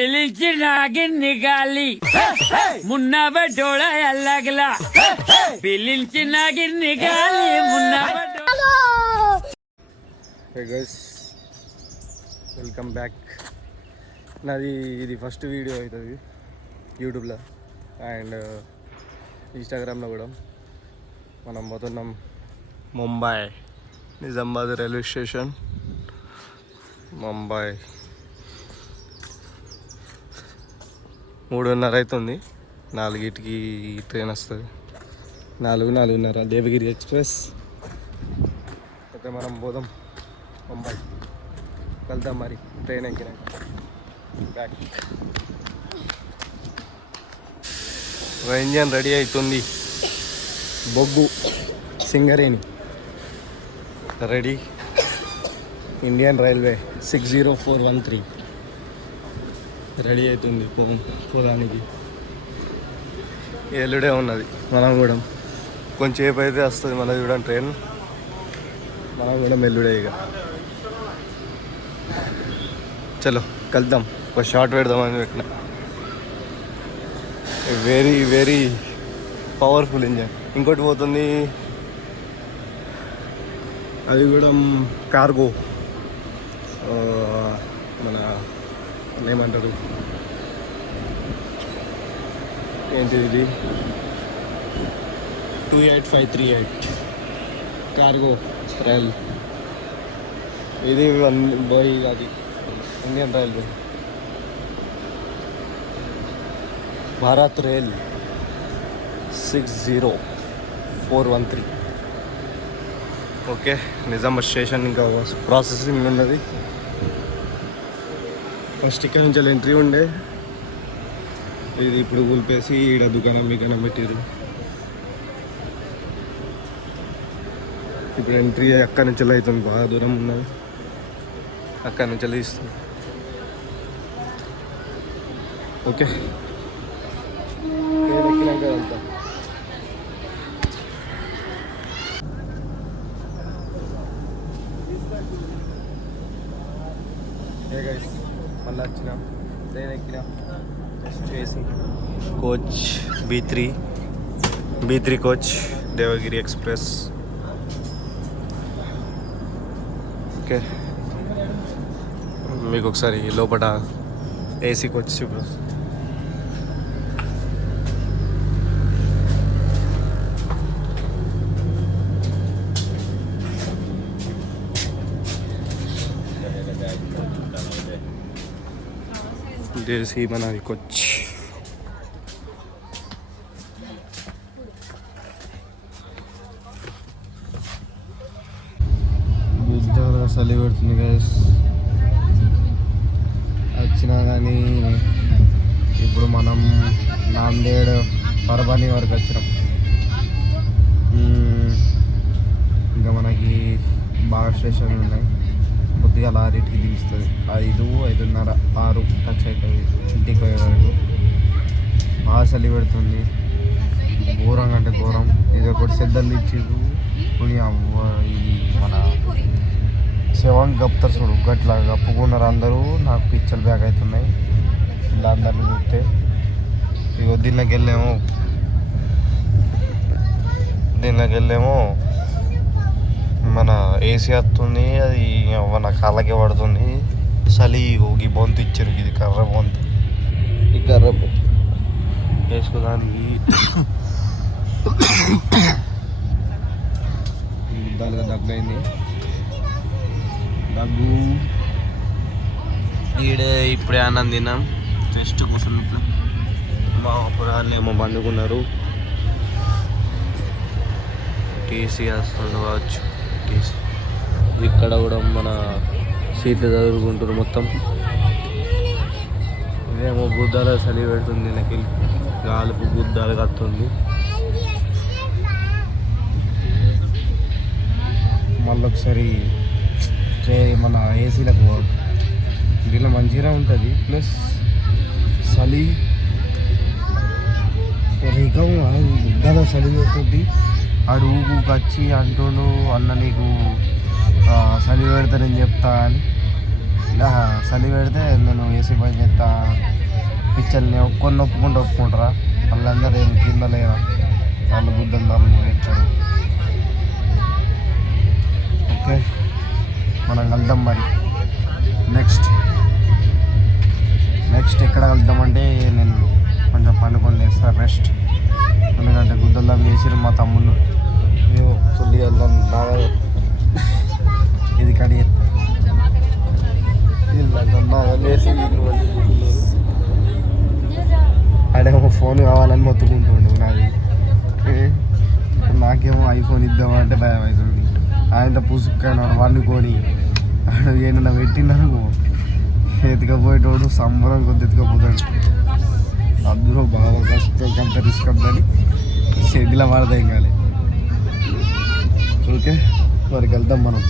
పిలిచినాగిన్ని గాలి మున్న బడ్డోళ ఎల్లగలా పిలిచినాగిన్ని గాలి Munna welcome back. నాది ఇది ఫస్ట్ వీడియో అవుతుంది యూట్యూబ్లో అండ్ ఇన్స్టాగ్రామ్లో కూడా. మనం పోతున్నాం ముంబై నిజామాబాద్ రైల్వే స్టేషన్. ముంబై 3:30 అవుతుంది. 4కి ట్రైన్ వస్తుంది. 4:30 దేవగిరి ఎక్స్ప్రెస్. అయితే మనం పోదాం ముంబై. వెళ్తాం మరి ట్రైన్ ఎక్కినాక బ్యాక్. ఇంజన్ రెడీ అవుతుంది. బొగ్గు Singareni ready. Indian railway 60413 ready అవుతుంది పోదానికి. ఎల్లుడే ఉన్నది. మనం కూడా కొంచెంసేపు అయితే వస్తుంది మన చూడండి ట్రైన్. మనం కూడా మెల్లుడే ఇక. చలో కలుద్దాం. ఒక షార్ట్ పెడదామని పెట్టిన. Very very powerful engine. ఇంకోటి పోతుంది అది కూడా కార్గో. మన ఏమంటారు ఏంటిది ఇది 28538 కార్గో రైల్. ఇది బాయ్ అది Indian railway Bharat rail 60413. Okay, Nizamabad station ఇంకా ప్రాసెసింగ్ ఉన్నది. ఫస్ట్ ఇక్కడ నుంచి ఎంట్రీ ఉండే, ఇది ఇప్పుడు కూల్పేసి ఈడ దుకాణం పెట్టారు. ఇప్పుడు ఎంట్రీ అక్కడి నుంచి అవుతుంది. బాగా దూరం ఉన్నది. అక్కడి నుంచి ఇస్తుంది. ఓకే, నేను ఎక్కినాక వెళ్తాను. మళ్ళీ వచ్చినాం, ట్రైన్ ఎక్కినాం. చేసి coach B3 coach Devagiri express. Okay, మీకు ఒకసారి లోపల ఏసీ కోచ్ చూపు. దేశీ మనది కోచ్. బుద్ధాలు చలి పెడుతుంది గైస్. వచ్చినా కానీ ఇప్పుడు మనం నాందేడ్ పరభాని వరకు వచ్చినాం. ఇంకా మనకి బాగా స్టేషన్లు ఉన్నాయి. కొద్దిగా 6కి దిగుతుంది. 5, 5:30, 6 టచ్ అవుతుంది ఇంటికి పోయే వరకు. బాగా చలి పెడుతుంది, ఘోరంగా అంటే ఘోరం. ఇది ఒకటి సెద్దలు ఇచ్చిర్రు. ఇది మన 7 కప్పుతారు చూడు, గట్లా కప్పుకున్నారు అందరూ. నాకు పిచ్చలు బ్యాక్ అవుతున్నాయి ఇలా అందరిని చూస్తే. ఇక దీనిలోకి వెళ్ళేమో మన ఏసీ వస్తుంది. అది మన కాళ్ళకే పడుతుంది. చలి ఈ బొంతు ఇచ్చారు. ఇది కర్ర బొంతు. ఈ కర్ర వేసుకోదానికి దానిగా దగ్గైంది. దగ్గు ఈడే ఇప్పుడే అన్నం తిన్నాం. రెస్ట్ కూర్చున్నప్పుడు మా పురాలు ఏమో పండుకున్నారు. టీసీ వస్తుంది కావచ్చు. ఇక్కడ కూడా మన సీట్లు చదువుకుంటారు మొత్తం. ఇదేమో బుద్ధాల చలి పెడుతుంది. నాకు గాలుపు బుద్ధాలు కత్తుంది. మళ్ళీ ఒకసారి మన ఏసీలకు దీనిలో మంచిగా ఉంటుంది. ప్లస్ చలి బుద్ధాల చలి పెడుతుంది. అడుగు వచ్చి అంటుండు అన్న నీకు చలి పెడతానని చెప్తా అని. చలి పెడితే నేను ఏసీ పని చేస్తా చెల్లి ఒక్కొని ఒప్పుకుంటారా వాళ్ళందరూ ఏం కింద లేరా వాళ్ళు గుద్దలు దాన్ని పెట్టారు. ఓకే మనం కలుద్దాం మరి నెక్స్ట్ ఎక్కడ కలుద్దామంటే నేను కొంచెం పండుకొని లేస్తాను రెస్ట్. ఎందుకంటే గుద్దలు చేసిరు మా తమ్ముళ్ళు చొల్లి వెళ్దాం బాగా ఇది కడి ఆడేమో ఫోన్ కావాలని మొత్తుకుంటుండు నాది. నాకేమో ఐఫోన్ ఇద్దామంటే భయం అవుతుంది. ఆయన పుసుక్కన వండుకొని ఆడు ఏమన్నా పెట్టినాను ఎత్తుకపోయేటోడు సంబరం కొద్ది ఎత్తుకపోతాడు. అందరూ బాగా కష్టం కంత రిస్క్ ఉందని షెడ్యూల్ పడదాం కాలే. ఓకే మరికి వెళ్దాం మనం.